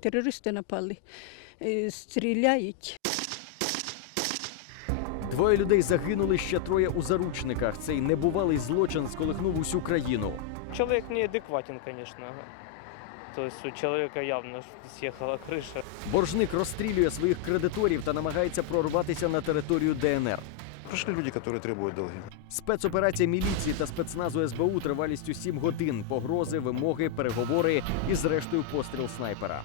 Терористи напали, е, стріляють. Двоє людей загинули, ще троє у заручниках. Цей небувалий злочин сколихнув усю країну. Человек неадекватен, конечно. То есть у человека явно съехала крыша. Боржник розстрілює своїх кредиторів та намагається прорватися на територію ДНР. Пришли люди, которые требуют долги. Спецоперація міліції та спецназу СБУ тривалістю 7 годин. Погрози, вимоги, переговори і, зрештою, постріл снайпера.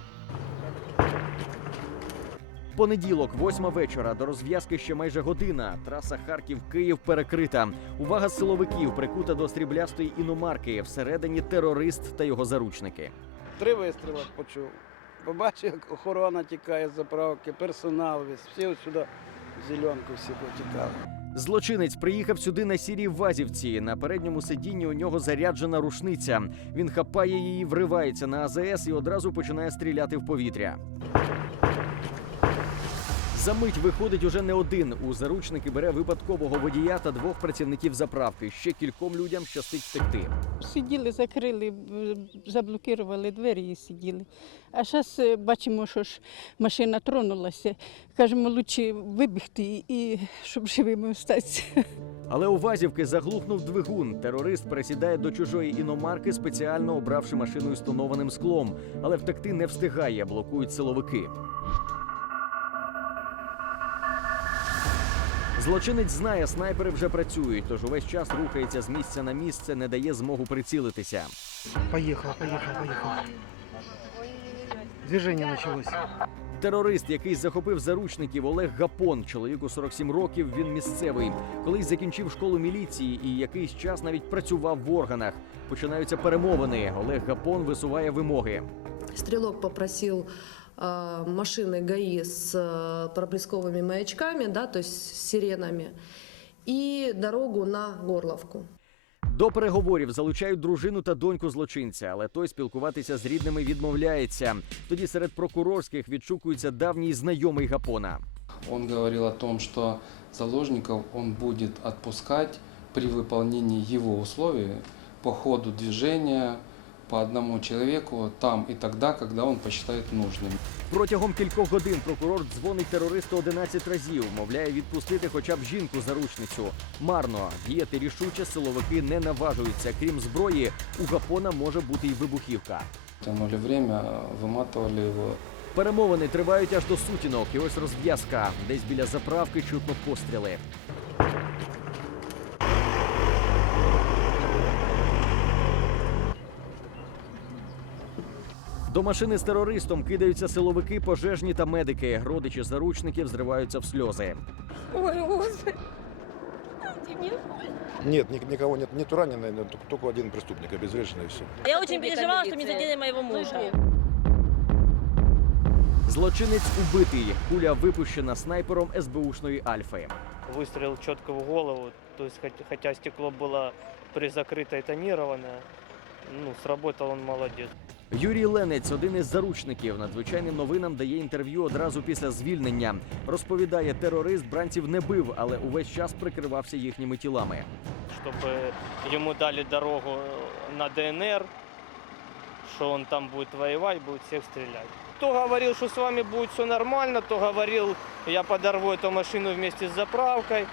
Понеділок, восьма вечора. До розв'язки ще майже година. Траса Харків-Київ перекрита. Увага силовиків прикута до стріблястої іномарки. Всередині терорист та його заручники. Три вистріли почув. Побачив, як охорона тікає з заправки, персонал весь. Всі от сюди зеленку всі потікали. Злочинець приїхав сюди на сірій вазівці. На передньому сидінні у нього заряджена рушниця. Він хапає її, вривається на АЗС і одразу починає стріляти в повітря. За мить виходить уже не один. У заручники бере випадкового водія та двох працівників заправки. Ще кільком людям щастить втекти. Сиділи, закрили, заблокували двері і сиділи. А зараз бачимо, що ж машина тронулася. Кажемо, краще вибігти і щоб живими остатися. Але у Вазівки заглухнув двигун. Терорист присідає до чужої іномарки, спеціально обравши машину тонованим склом. Але втекти не встигає, блокують силовики. Злочинець знає, снайпери вже працюють, тож увесь час рухається з місця на місце, не дає змогу прицілитися. Поехал, поехал, поехал. Движение началось. Терорист, який захопив заручників, Олег Гапон, чоловіку 47 років. Він місцевий. Колись закінчив школу міліції і якийсь час навіть працював в органах. Починаються перемовини. Олег Гапон висуває вимоги. Стрелок попросил машины ГАИ с э, проблесковыми маячками, да, то есть с сиренами, и дорогу на Горловку. До переговорів залучають дружину та доньку злочинця, але той спілкуватися з рідними відмовляється. Тоді серед прокурорських відшукується давній знайомий Гапона. Он говорил о том, что заложников он будет отпускать при выполнении его условий по ходу движения по одному человеку там и тогда, когда он посчитает нужным. Протягом кількох годин прокурор дзвонить терористу 11 разів, мовляє відпустити хоча б жінку заручницю. Марно діяти рішуче силовики не наважуються. Крім зброї, у Гапона може бути й вибухівка. Тянули время, выматывали его. Перемовини тривають аж до сутінок, і ось розв'язка. Десь біля заправки чутно постріли. До машини з терористом кидаються силовики, пожежні та медики. Родичі заручників зриваються в сльози. Ой, Господи. Нет, ни- никого нет, нету раненых, но только- только один преступник, обезвреженный и все. Я очень переживала, что не задели моего мужа. Злочинець убитий. Куля випущена снайпером СБУшної Альфи. Выстрел четко в голову. То есть, хотя, хотя стекло было призакрыто и тонированное, ну, сработал он молодец. Юрій Ленець, один із заручників, надзвичайним новинам дає інтерв'ю одразу після звільнення. Розповідає, терорист бранців не бив, але увесь час прикривався їхніми тілами. Чтобы ему дали дорогу на ДНР, что он там будет воевать, будет всех стрелять. То говорил, что с вами будет все нормально, то говорил, я подорву эту машину вместе с заправкой.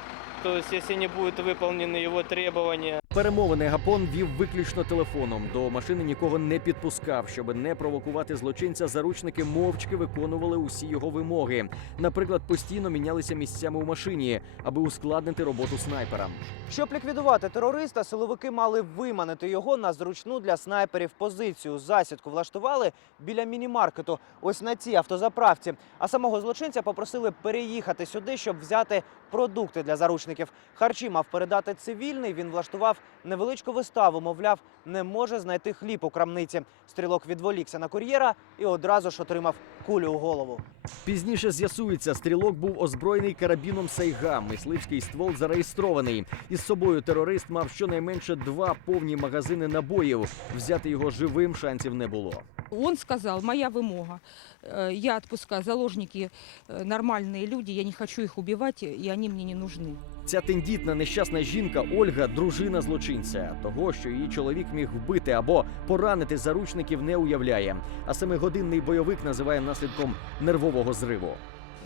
То есть, если не будут выполнены его требования, Перемовини Гапон вів виключно телефоном. До машини нікого не підпускав, щоб не провокувати злочинця. Заручники мовчки виконували усі його вимоги. Наприклад, постійно мінялися місцями у машині, аби ускладнити роботу снайперам. Щоб ліквідувати терориста, силовики мали виманити його на зручну для снайперів позицію. Засідку влаштували біля міні-маркету, ось на цій автозаправці. А самого злочинця попросили переїхати сюди, щоб взяти продукти для заручників. Харчі мав передати цивільний. Він влаштував невеличку виставу. Мовляв, не може знайти хліб у крамниці. Стрілок відволікся на кур'єра і одразу ж отримав кулю у голову. Пізніше з'ясується, стрілок був озброєний карабіном Сайга. Мисливський ствол зареєстрований. Із собою терорист мав щонайменше два повні магазини набоїв. Взяти його живим шансів не було. Он сказал, моя вымога. Э, Я отпускаю заложники э, нормальные люди, я не хочу их убивать, и они мне не нужны. Ця тендітна нещасна жінка Ольга дружина злочинця. Того, що її чоловік міг вбити або поранити заручників, не уявляє. А семигодинний бойовик називає наслідком нервового зриву.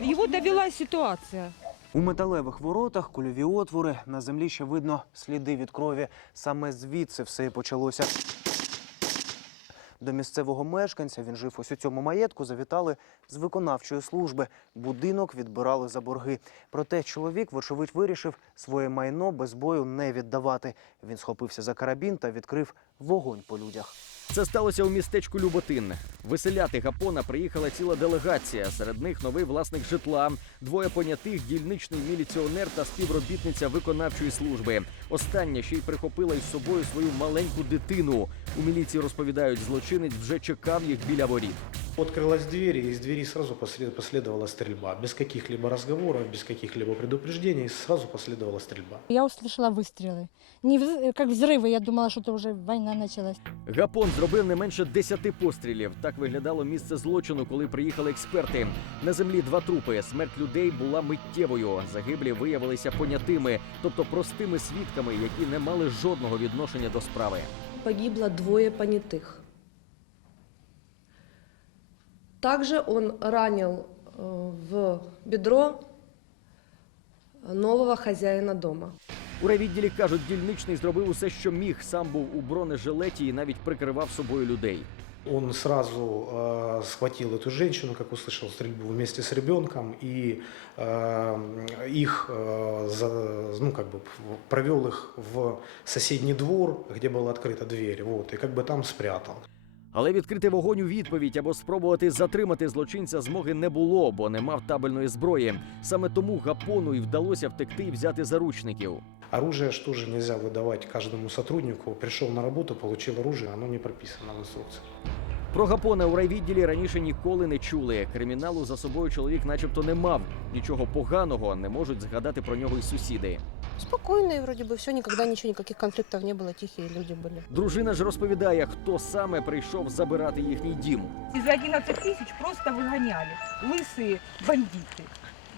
Его довела ситуация. У металевих воротах кульові отвори. На землі ще видно сліди від крові. Саме звідси все і почалося. До місцевого мешканця він жив ось у цьому маєтку. Завітали з виконавчої служби. Будинок відбирали за борги. Проте чоловік, вочевидь, вирішив своє майно без бою не віддавати. Він схопився за карабін та відкрив вогонь по людях. Це сталося у містечку Люботин. Виселяти Гапона приїхала ціла делегація. Серед них новий власник житла, двоє понятих, дільничний міліціонер та співробітниця виконавчої служби. Остання ще й прихопила із собою свою маленьку дитину. У міліції розповідають, злочинець вже чекав їх біля воріт. Открылась дверь, и из двери сразу послед- последовала стрельба. Без каких-либо разговоров, без каких-либо предупреждений, сразу последовала стрельба. Я услышала выстрелы. Не вз- как взрывы, я думала, что это уже война началась. Гапон зробив не менше десяти пострілів. Так виглядало місце злочину, коли приїхали експерти. На землі два трупи. Смерть людей була миттєвою. Загиблі виявилися понятими, тобто простими свідками, які не мали жодного відношення до справи. Погибло двое понятых. Также он ранил э, в бедро нового хозяина дома. У райвідділі кажуть, дільничний зробив усе, що міг. Сам був у бронежилеті і навіть прикривав собою людей. Он сразу э, схватил эту женщину, как услышал стрельбу, вместе с ребенком и э, их, э, за- ну, как бы провел их в соседний двор, где была открыта дверь, вот, и как бы там спрятал. Але відкрити вогонь у відповідь або спробувати затримати злочинця змоги не було, бо не мав табельної зброї. Саме тому Гапону і вдалося втекти і взяти заручників. Оружие что же нельзя выдавать каждому сотруднику. Пришел на работу, получил оружие, оно не прописано в инструкции. Про Гапона у райвідділі раніше ніколи не чули. Криміналу за собою чоловік, начебто, не мав. Нічого поганого не можуть згадати про нього й сусіди. Спокойные вроде бы все, никогда ничего, никаких конфликтов не было, тихие люди были. Дружина ж розповідає, хто саме прийшов забирати їхній дім. И за 11 тысяч просто выгоняли. Лысые бандиты.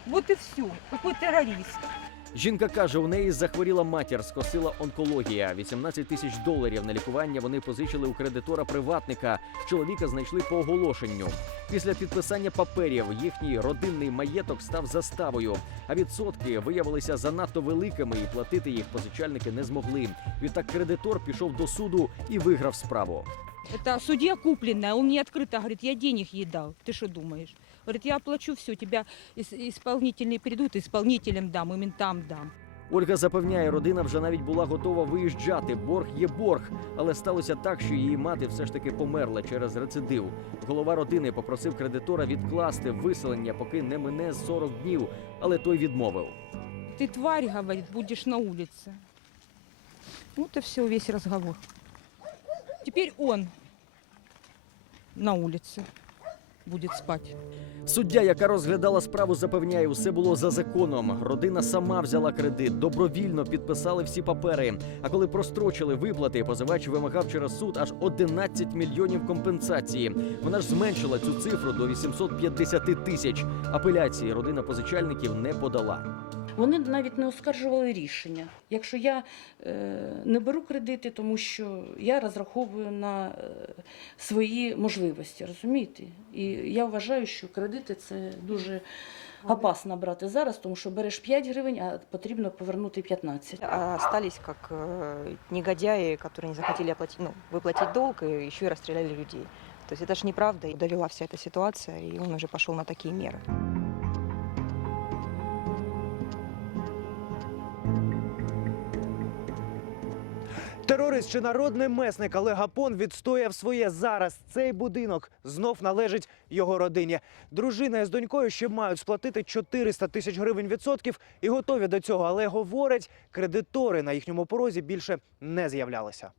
Вот и все. Какой террорист. Жінка каже, у неї захворіла матір, скосила онкологія. 18 тисяч доларів на лікування вони позичили у кредитора приватника. Чоловіка знайшли по оголошенню. Після підписання паперів їхній родинний маєток став заставою. А відсотки виявилися занадто великими, і платити їх позичальники не змогли. Відтак кредитор пішов до суду і виграв справу. Это судья купленная, он мне открыто говорит, я денег ей дал. Ты что думаешь? Говорит, я оплачу все, тебя ис- исполнительные придут, исполнителям дам, и ментам дам. Ольга запевняє, родина вже навіть була готова виїжджати. Борг є борг, але сталося так, що її мати все ж таки померла через рецидив. Голова родини попросив кредитора відкласти виселення, поки не мине 40 днів, але той відмовив. Ты тварь, говорит, будешь на улице. Вот и все, весь разговор. Теперь он на улице будет спать. Суддя, яка розглядала справу, запевняє, усе було за законом. Родина сама взяла кредит, добровільно підписали всі папери. А коли прострочили виплати, позивач вимагав через суд аж 11 мільйонів компенсації. Вона ж зменшила цю цифру до 850 тисяч. Апеляції родина позичальників не подала. Вони навіть не оскаржували рішення. Якщо я е, не беру кредити, тому що я розраховую на е, свої можливості, розумієте? І я вважаю, що кредити це дуже опасно брати зараз, тому що береш 5 гривень, а потрібно повернути 15. А остались как э, негодяи, которые не захотели оплатить, ну, выплатить долг и еще и расстреляли людей. То есть это же неправда. И довела вся эта ситуация, и он уже пошел на такие меры. Терорист чи народний месник, Олег Апон відстояв своє зараз. Цей будинок знов належить його родині. Дружина з донькою ще мають сплатити 400 тисяч гривень відсотків і готові до цього. Але говорять, кредитори на їхньому порозі більше не з'являлися.